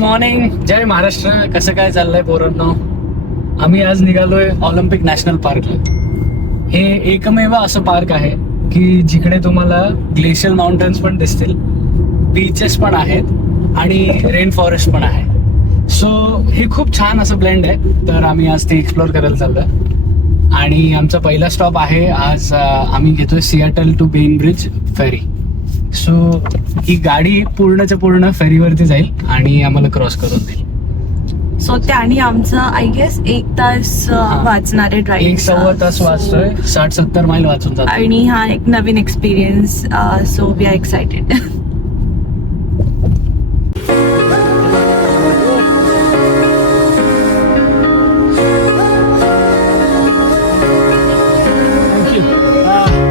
Morning, जय महाराष्ट्र. कसं काय चाललंय पोरांनो? आम्ही आज निघालोय ऑलिम्पिक नॅशनल पार्कला. हे एकमेव असं पार्क आहे की जिकडे तुम्हाला ग्लेशियल माउंटन्स पण दिसतील, बीचेस पण आहेत आणि रेन फॉरेस्ट पण आहे. सो हे खूप छान असं ब्लेंड आहे. तर आम्ही आज ते एक्सप्लोअर करायला चाललोय आणि आमचा पहिला स्टॉप आहे आज. आम्ही घेतोय सियाटल टू बेनब्रिज फेरी. सो ही गाडी पूर्णच्या पूर्ण फेरीवरती जाईल आणि आम्हाला क्रॉस करून देईल. सो त्याने आमचं आय गेस 1 तास वाचणार आहे ड्रायव्हिंग. 1.25 तास वाचतोय, 60-70 मैल वाचून जातो. आणि हा एक नवीन experience. So we are excited.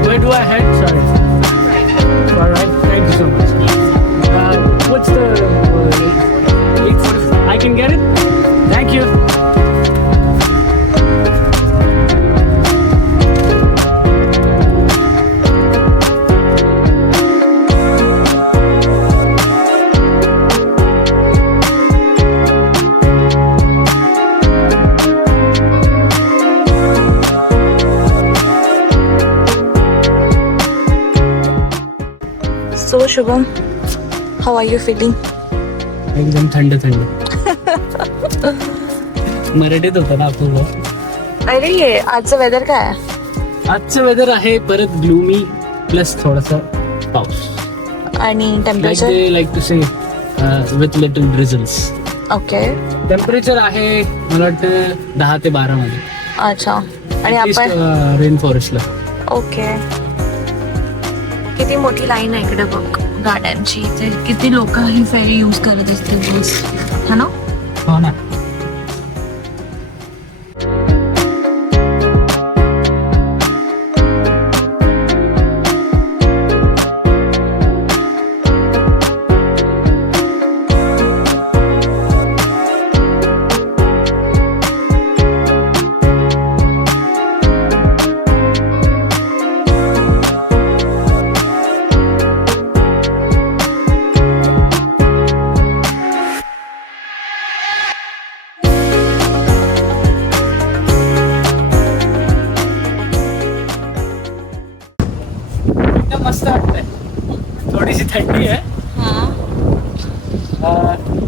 Where do I head? Sorry. All right. Thank you so much. What's the 8:45? I can get it? Thank you. So Shubham, how are you feeling? एकदम थंड थंड. मराठीत होतं ना आपण. अरे ये आजचं वेदर काय आहे? आजचं वेदर आहे परत ग्लूमी प्लस थोडासा पाऊस. आणि like temperature? They like to say with little drizzles. Okay. Temperature आहे मला वाटतं 10 ते 12 मध्ये. अच्छा. आणि आपण रेन फॉरेस्टला. ओके. किती मोठी लाईन आहे इकडे बघ गाड्यांची. ते किती लोक ही फेरी यूज करत असतील रोज, है ना? हो ना. मस्त वाटतंय. थोडीशी थंडी आहे.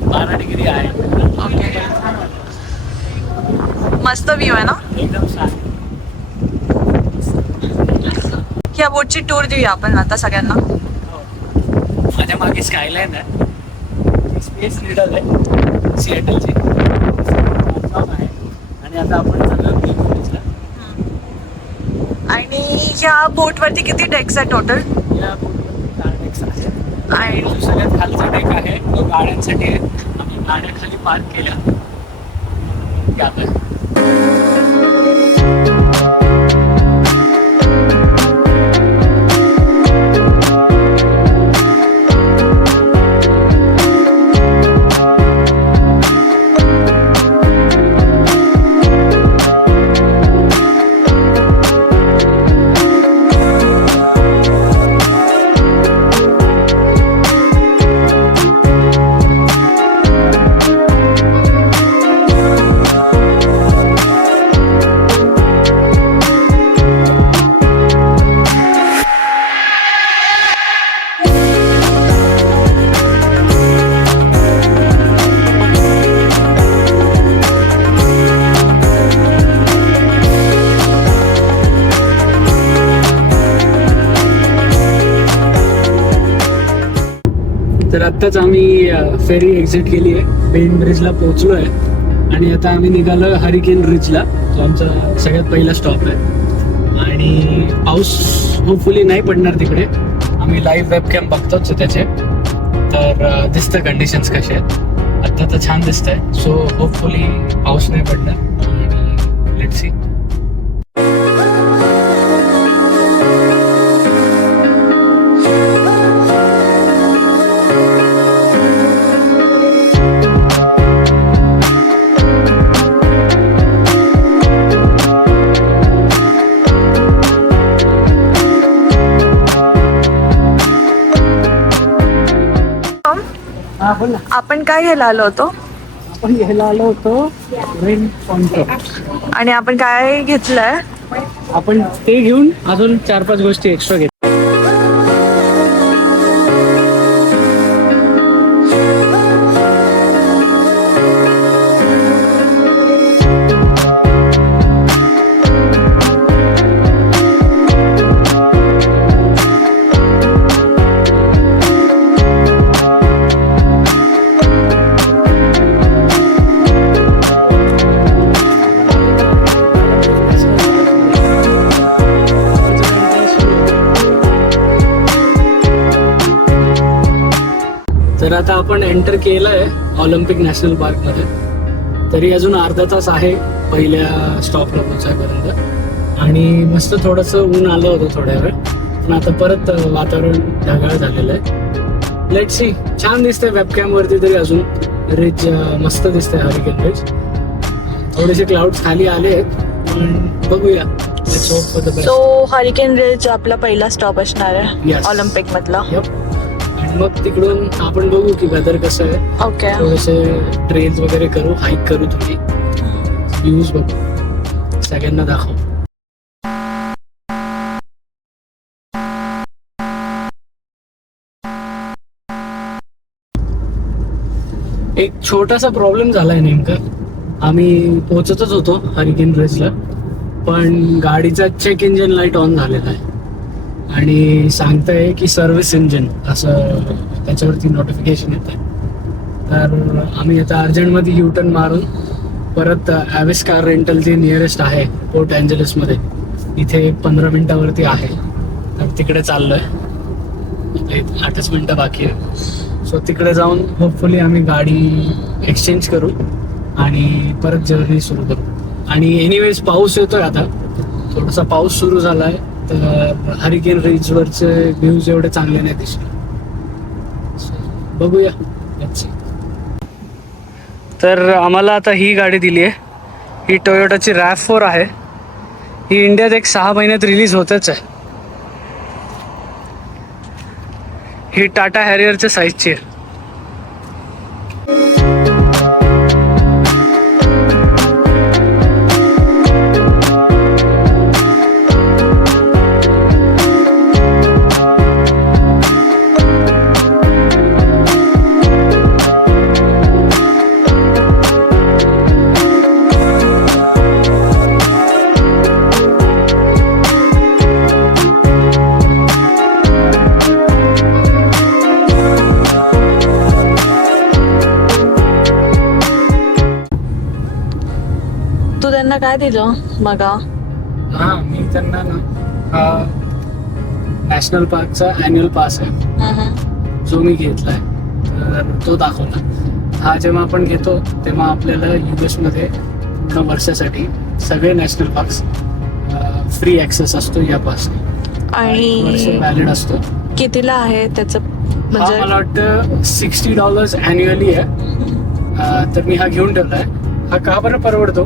12 डिग्री आहे. मस्त व्ह्यू आहे ना? एकदम छान. या बोटची टूर देऊया आपण आता सगळ्यांना. माझ्या मागे स्कायलाईन आहे, स्पेस लीडर आहे सिएटलची आहे. आणि आता आपण चाललो बीचला. आणि या बोट वरती किती डेक्स आहे टोटल? या बोटवरती 4 डेक्स आहेत. आणि जो सगळ्यात खालचा डेक आहे तो गाड्यांसाठी आहे. आम्ही गाड्या खाली पार्क केल्या. तर आत्ताच आम्ही फेरी एक्झिट केली आहे. बेन ब्रिजला पोहोचलो आहे आणि आता आम्ही निघालो हरिकेन रिजला. तो आमचा सगळ्यात पहिला स्टॉप आहे. आणि पाऊस होपफुली नाही पडणार तिकडे. आम्ही लाईव्ह वेबकॅम बघतोच त्याचे. तर दिसतं कंडिशन्स कसे आहेत. आत्ता तर छान दिसतंय. सो होपफुली पाऊस नाही पडणार आणि लेट्स सी. हा बोला. आपण काय घ्यायला आलो होतो आपण घ्यायला आलो होतो रेन पॉइंटर. आणि आपण काय घेतलंय? आपण ते घेऊन अजून 4-5 गोष्टी एक्स्ट्रा घेतो. तर आता आपण एंटर केलं आहे ऑलिम्पिक नॅशनल पार्कमध्ये. तरी अजून अर्धा तास आहे पहिल्या स्टॉपला पोहोचायपर्यंत. आणि मस्त थोडंसं ऊन आलं होतं थोड्या वेळ, पण आता परत वातावरण ढगाळ झालेलं आहे. Let see. छान दिसतंय वेबकॅमवरती तरी अजून रिज मस्त दिसतंय हरिकेन रिज. थोडेसे क्लाउड्स खाली आले आहेत पण बघूया. सो हरिकेन रिज आपला पहिला स्टॉप असणार आहे Yes. ऑलिम्पिक मधला. आणि मग तिकडून आपण बघू की वेदर कसं आहे. ओके. थोडेसे ट्रेल्स वगैरे करू, हाईक करू, थोडी व्ह्यूज बघू, सगळ्यांना दाखवू. एक छोटासा प्रॉब्लेम झालाय नेमका. आम्ही पोहोचतच होतो हरिकेन रेसला, पण गाडीचा चेक इंजिन लाईट ऑन झालेला आहे आणि सांगताय की सर्व्हिस इंजिन असं त्याच्यावरती नोटिफिकेशन येत आहे. तर आम्ही आता अर्जंटमध्ये युटर्न मारून परत ॲव्हिस कार रेंटल जे नियरेस्ट आहे पोर्ट एंजलिसमध्ये, इथे 15 मिनिटावरती आहे. तर तिकडे चाललोय. 8च मिनिटं बाकी आहे. सो तिकडे जाऊन होपफुली आम्ही गाडी एक्सचेंज करू आणि परत जर्नी सुरू करू. आणि एनिवेज पाऊस येतोय आता, थोडासा पाऊस सुरू झालाय, तर हरिकेन रिजवरचे व्ह्यूज एवढे चांगले नाही दिसले. बघूया. तर आम्हाला आता ही गाडी दिली आहे. ही टोयोटाची RAV4 आहे. ही इंडियात एक 6 महिन्यात रिलीज होतच आहे. ही टाटा हॅरियरच्या साईजची आहे. तू त्यांना काय दिलं मगा? हा, मी त्यांना ना नॅशनल पार्कचा अॅन्युअल पास आहे जो मी घेतलाय, तर तो दाखवला. हा जेव्हा आपण घेतो तेव्हा आपल्याला US मध्ये पूर्ण वर्षासाठी सगळे नॅशनल पार्क्स फ्री ॲक्सेस असतो या पासने. आणि व्हॅलिड असतो. कितीला आहे त्याचं? म्हणजे मला वाटतं $60 अॅन्युअली आहे. तर मी हा घेऊन ठेवलाय. हा का बरं परवडतो?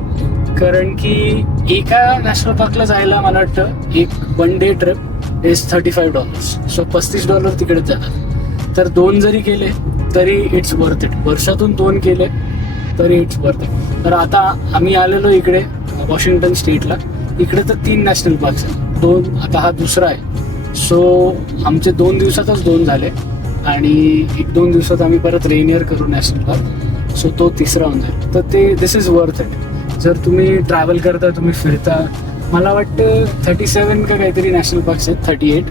कारण की एका नॅशनल पार्कला जायला मला वाटतं एक 1 डे ट्रिप इज $35. सो $35 तिकडेच जाणार. तर 2 जरी केले तरी इट्स वर्थ इट. वर्षातून 2 केले तरी इट्स वर्थ इट. तर आता आम्ही आलेलो इकडे वॉशिंग्टन स्टेटला. इकडे तर 3 नॅशनल पार्क्स आहेत. 2 आता हा दुसरा आहे. सो आमचे 2 दिवसातच 2 झाले आणि 1-2 दिवसात आम्ही परत रेनियर करू नॅशनल पार्क. सो तो तिसरा होऊन जाईल. तर ते दिस इज वर्थ इट. जर तुम्ही ट्रॅव्हल करता, तुम्ही फिरता, मला वाटतं 37 का काहीतरी नॅशनल पार्क्स आहेत. 38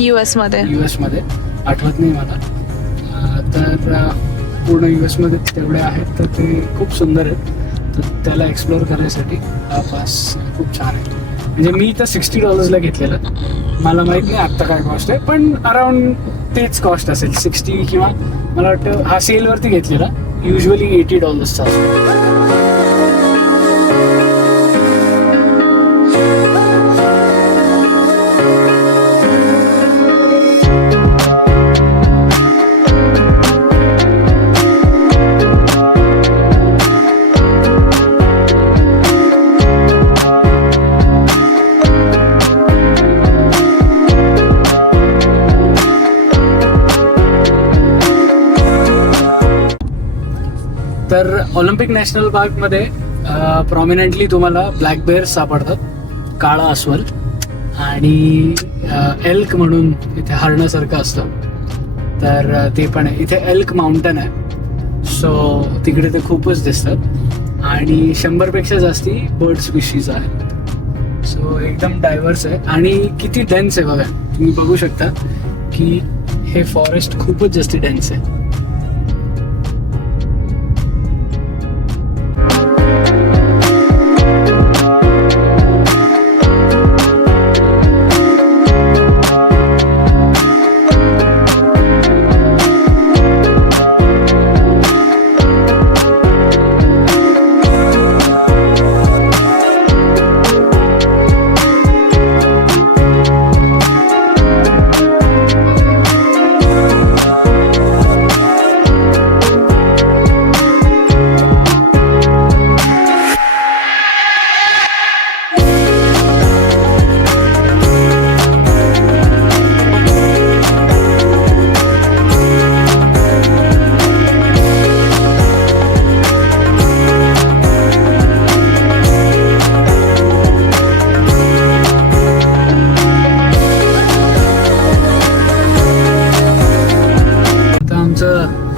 US मध्ये आठवत नाही मला. तर पूर्ण US मध्ये तेवढे आहेत. तर ते खूप सुंदर आहेत. तर त्याला एक्सप्लोअर करण्यासाठी हा पास खूप छान आहे. म्हणजे मी तर $60 घेतलेला. मला माहीत नाही आत्ता काय कॉस्ट आहे, पण अराउंड तेच कॉस्ट असेल 60 किंवा मला वाटतं हा सेलवरती घेतलेला. युजली $80 असतो. ऑलिम्पिक नॅशनल पार्कमध्ये प्रॉमिनंटली तुम्हाला ब्लॅक बेअर्स सापडतात, काळा अस्वल, आणि एल्क म्हणून इथे हरणासारखं असतं, तर ते पण आहे. इथे एल्क माउंटन आहे, सो तिकडे ते खूपच दिसतात, आणि 100पेक्षा जास्ती बर्ड स्पीशीज आहेत. सो एकदम डायव्हर्स आहे, आणि किती डेन्स आहे बघा, तुम्ही बघू शकता की हे फॉरेस्ट खूपच जास्ती डेन्स आहे.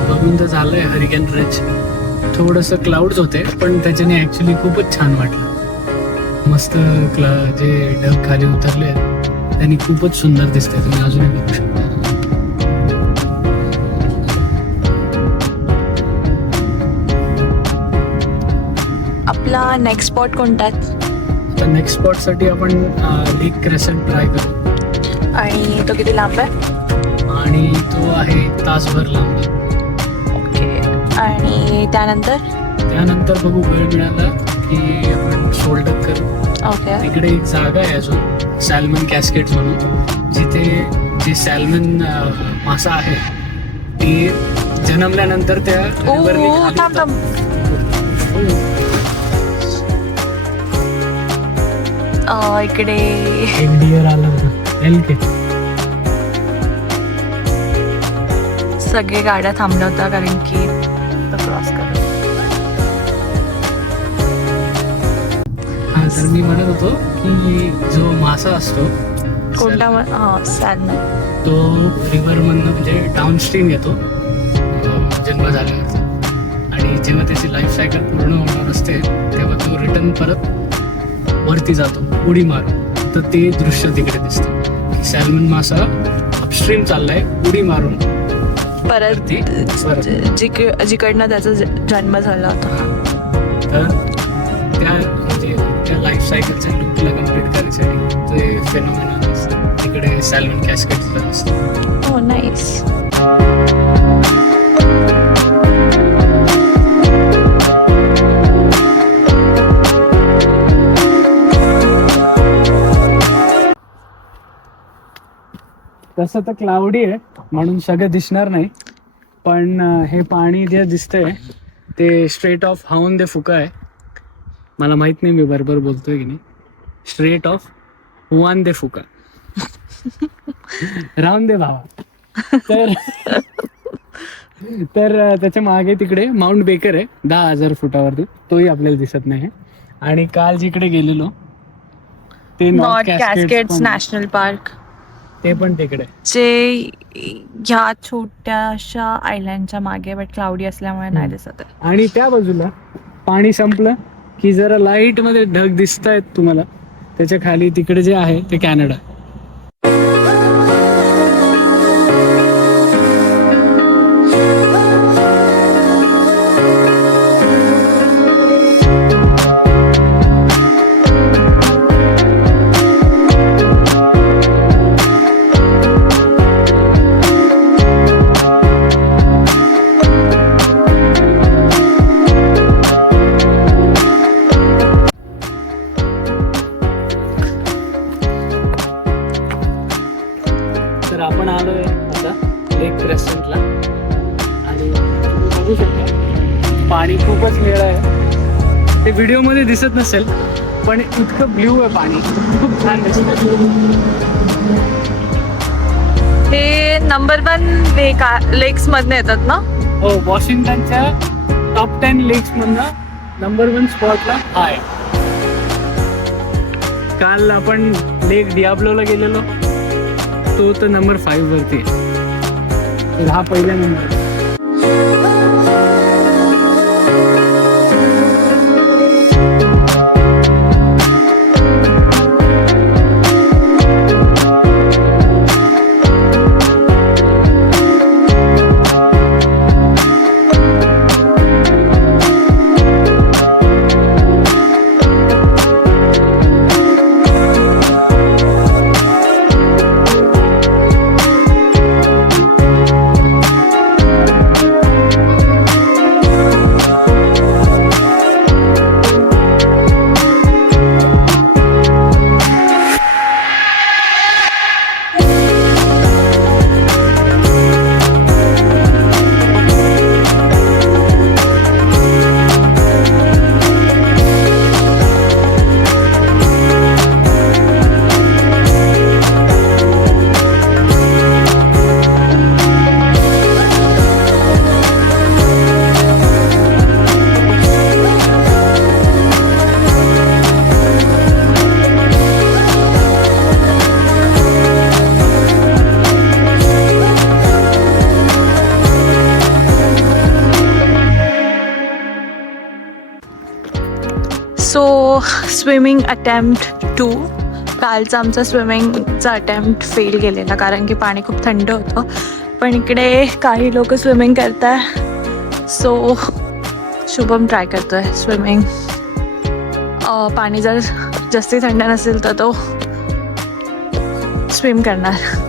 बघून तर झालंय हरिकेन रिच. थोडंसं क्लाउड्स होते, पण त्याच्याने ऍक्च्युली खूपच छान वाटलं. मस्त जे ढग खाली उतरले आहेत त्यांनी खूपच सुंदर दिसते. तुम्ही अजूनही बघू शकता. आपला नेक्स्ट स्पॉट कोणता आहे? आता नेक्स्ट स्पॉट साठी आपण लेक क्रेसेंट ट्राय करू, आणि तो किती लांब आहे? आणि तो आहे तासभर लांब. आणि त्यानंतर बघू, वेळ मिळाला की आपण शोल्डर करू. ओके. तिकडे एक जागा आहे अजून, सॅल्मन कॅस्केट म्हणून, जिथे जे सॅल्मन मासा आहे ती जन्मल्यानंतर त्या रिव्हरने खाली थांब. इकडे एक डिअर आला होता, एल्क. सगळे गाड्या थांबल्या होत्या कारण की क्रॉस कर. हा, तर मी म्हणत होतो की जो मासा असतो कोणता? सॅल्मन. तो रिव्हर मधनं म्हणजे डाऊनस्ट्रीम येतो जन्म झाल्यावरती, आणि जेव्हा त्याची लाईफ सायकल पूर्ण होणार असते तेव्हा तो रिटर्न परत वरती जातो उडी मारून. तर ते दृश्य तिकडे दिसतं की सॅल्मन मासा अपस्ट्रीम चाललाय उडी मारून परत जिकडनं त्याचा जन्म झाला होता. तर त्या लाईफ सायकलच्या लूपला कम्प्लीट करण्यासाठी ते फेनॉमेनॉन असतं तिकडे सॅल्मन कॅस्केटला असतं. हो, नाईस. तसं तर क्लाउडी आहे म्हणून सगळं दिसणार नाही, पण हे पाणी जे दिसतंय ते स्ट्रेट ऑफ हाऊन दे फुका आहे. मला माहित नाही मी बरोबर बोलतोय की नाही. स्ट्रेट ऑफ हुआन दे फुका. राहून दे भावा. तर त्याच्या मागे तिकडे माउंट बेकर आहे 10,000 फुटावरती, तोही आपल्याला दिसत नाही. आणि काल जिकडे गेलेलो ते नॉर्थ कॅस्केड्स नॅशनल पार्क, ते पण तिकडे, जे ह्या छोट्याशा आयलँडच्या मागे, बट क्लाउडी असल्यामुळे नाही दिसत आहे. आणि त्या बाजूला पाणी संपलं की जरा लाईट मध्ये ढग दिसत आहेत तुम्हाला, त्याच्या खाली तिकडे जे आहे ते कॅनडा. तर आपण आलोय आता लेक क्रेसेंटला, आणि तुम्ही बघू शकता पाणी खूपच निळं आहे. ते व्हिडिओ मध्ये दिसत नसेल, पण इतकं ब्ल्यू आहे पाणी, खूप छान दिसत. हे नंबर 1 लेक्स मधनं येतात ना? हो, वॉशिंग्टनच्या टॉप 10 लेक्स मधनं नंबर 1 स्पॉटला आहे. काल आपण लेक डियाब्लोला गेलेलो, तो तर नंबर 5 वरती आहे. तर हा पहिला नंबर. So swimming attempt 2. कालचा आमचा स्विमिंगचा अटेम्प्ट फेल गेलेला कारण की पाणी खूप थंड होतं. पण इकडे काही लोक स्विमिंग करत आहे. सो शुभम ट्राय करतो आहे स्विमिंग. पाणी जर जास्ती थंड नसेल तर तो स्विम करणार.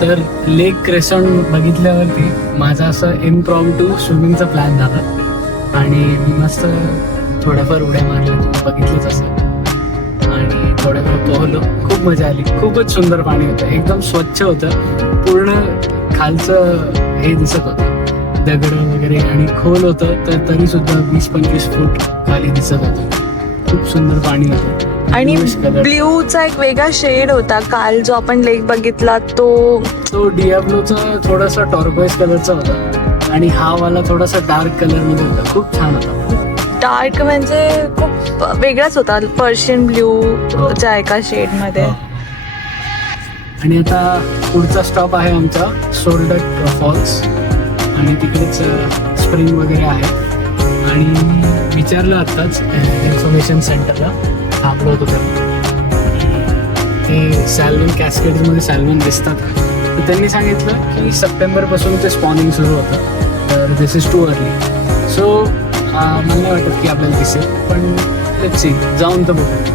तर लेक क्रेसॉन्ट बघितल्यावरती माझा असं इम्प्रॉम्प्टू स्विमिंगचा प्लॅन झाला आणि मी मस्त थोड्याफार उड्या मारल्या, तुम्ही बघितलंच असेल. आणि थोड्याफार पोहलो, खूप मजा आली. खूपच सुंदर पाणी होतं, एकदम स्वच्छ होतं. पूर्ण खालचं हे दिसत होतं, दगडं वगैरे, आणि खोल होतं तर तरी सुद्धा 20-25 फूट खाली दिसत होतं. खूप सुंदर पाणी होतं. आणि ब्ल्यूचा एक वेगळा शेड होता काल जो आपण लेक बघितला तो डियाब्लोचा थोडासा टॉर्कोइज कलरचा होता आणि हा वाला थोडासा डार्क कलर मध्ये होता. खूप छान होता. डार्क म्हणजे खूप वेगळाच होता, पर्शियन ब्ल्यूच्या एका शेड मध्ये. आणि आता पुढचा स्टॉप आहे आमचा सोल्डक फॉल्स आणि तिकडेच स्प्रिंग वगैरे आहे. आणि विचारलं आत्ताच इन्फॉर्मेशन सेंटरला, थांबलो होतो ते सॅल्मन कॅस्केड्समध्ये सॅल्मन दिसतात. तर त्यांनी सांगितलं की सप्टेंबरपासून ते स्पॉनिंग सुरू होतं, तर दिस इज टू अर्ली. सो मला नाही वाटत की आपल्याला दिसेल, पण लेट्स सी, जाऊन तर बघू.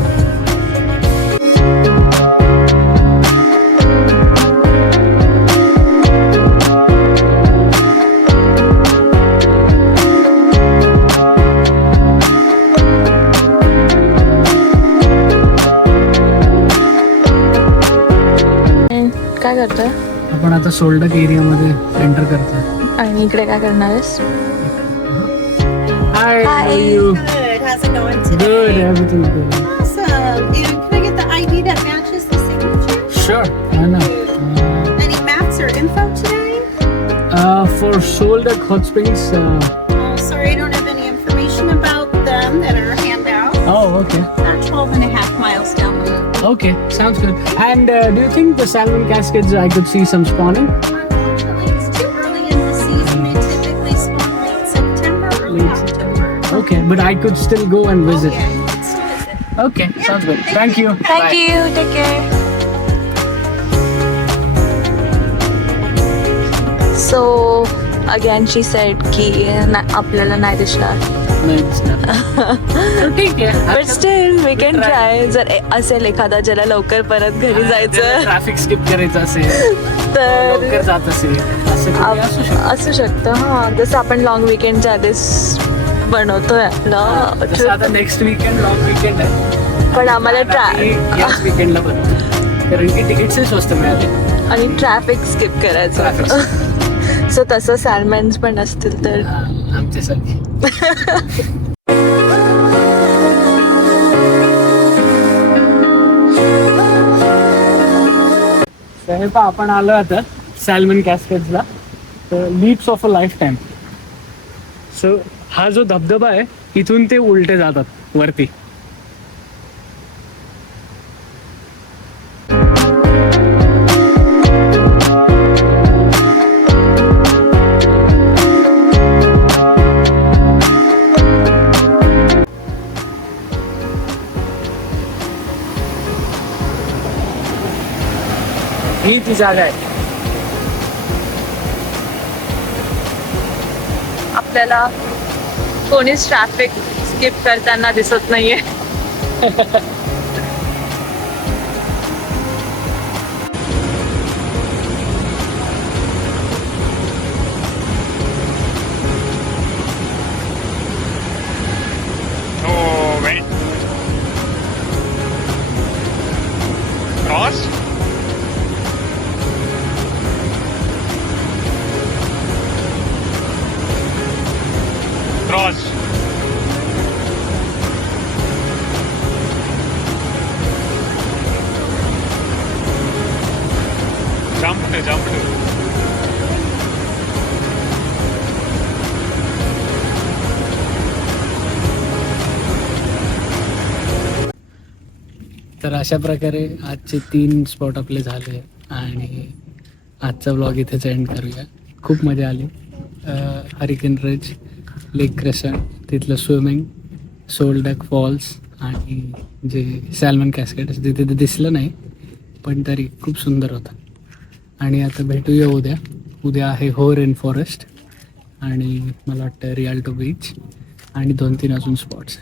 काय करतोय आपण आता सोल्डक एरियामध्ये एंटर करतोय. आणि इकडे काय करणार आहेस? Hi, how are Hi. you? Good. How's it going today? Good, everything good. Awesome. And can I get the ID that matches the signature? Sure, why not? Any maps or info today? For Soulduck Hot Springs, Oh, sorry, I don't have any information about them that are handout. oh, okay. About 12 and a half miles down the road. Okay, sounds good. And do you think the salmon cascades, I could see some spawning? Unfortunately, it's too early in the season. They typically spawn late September, early Late October. Okay, but I could still go and visit. Oh, yeah, you can still visit. Okay sounds good thank you thank you take care. So again she said की आपल्याला नाही दिसणार. ठीक आहे but still we can try. जर असेल एखादा ज्याला लवकर परत घरी जायचं ट्रॅफिक स्किप करायचं असेल तर लवकर जात असेल असं कोणी असू शकतं. असू शकतं. हां, जसं आपण लॉंग विकेंडच्या आधीच बनवतोय आपलं जसं आता नेक्स्ट वीकेंड लॉंग वीकेंड आहे पण आम्हाला आणि याच वीकेंडला बनवतो कारण की तिकीटचे स्वस्त मिळाले आणि ट्रॅफिक स्किप करायचं. सो तसं सॅलमन्स पण असतील तर आमच्यासाठी. साहेब आपण आलो आता सॅल्मन कॅस्केड्सला तर leaps of a life time. So हा जो धबधबा आहे इथून ते उलटे जातात वरती. ही ती जागा आहे. आपल्याला कोणीच ट्रॅफिक स्किप करताना दिसत नाहीये. Oh, wait. Cross? Cross. Jump. तर अशा प्रकारे आजचे 3 स्पॉट आपले झाले आणि आजचा व्लॉग इथेच एंड करूया. खूप मजा आली. हरिकेन रिज, लेक क्रेसंट, तिथलं स्विमिंग, सोलडॅक फॉल्स आणि जे सॅल्मन कॅस्केड्स तिथे ते दिसलं नाही पण तरी खूप सुंदर होतं. आणि आता भेटूया उद्या आहे हो रेन फॉरेस्ट आणि मला वाटतं रियाल्टो बीच आणि 2-3 अजून स्पॉट्स.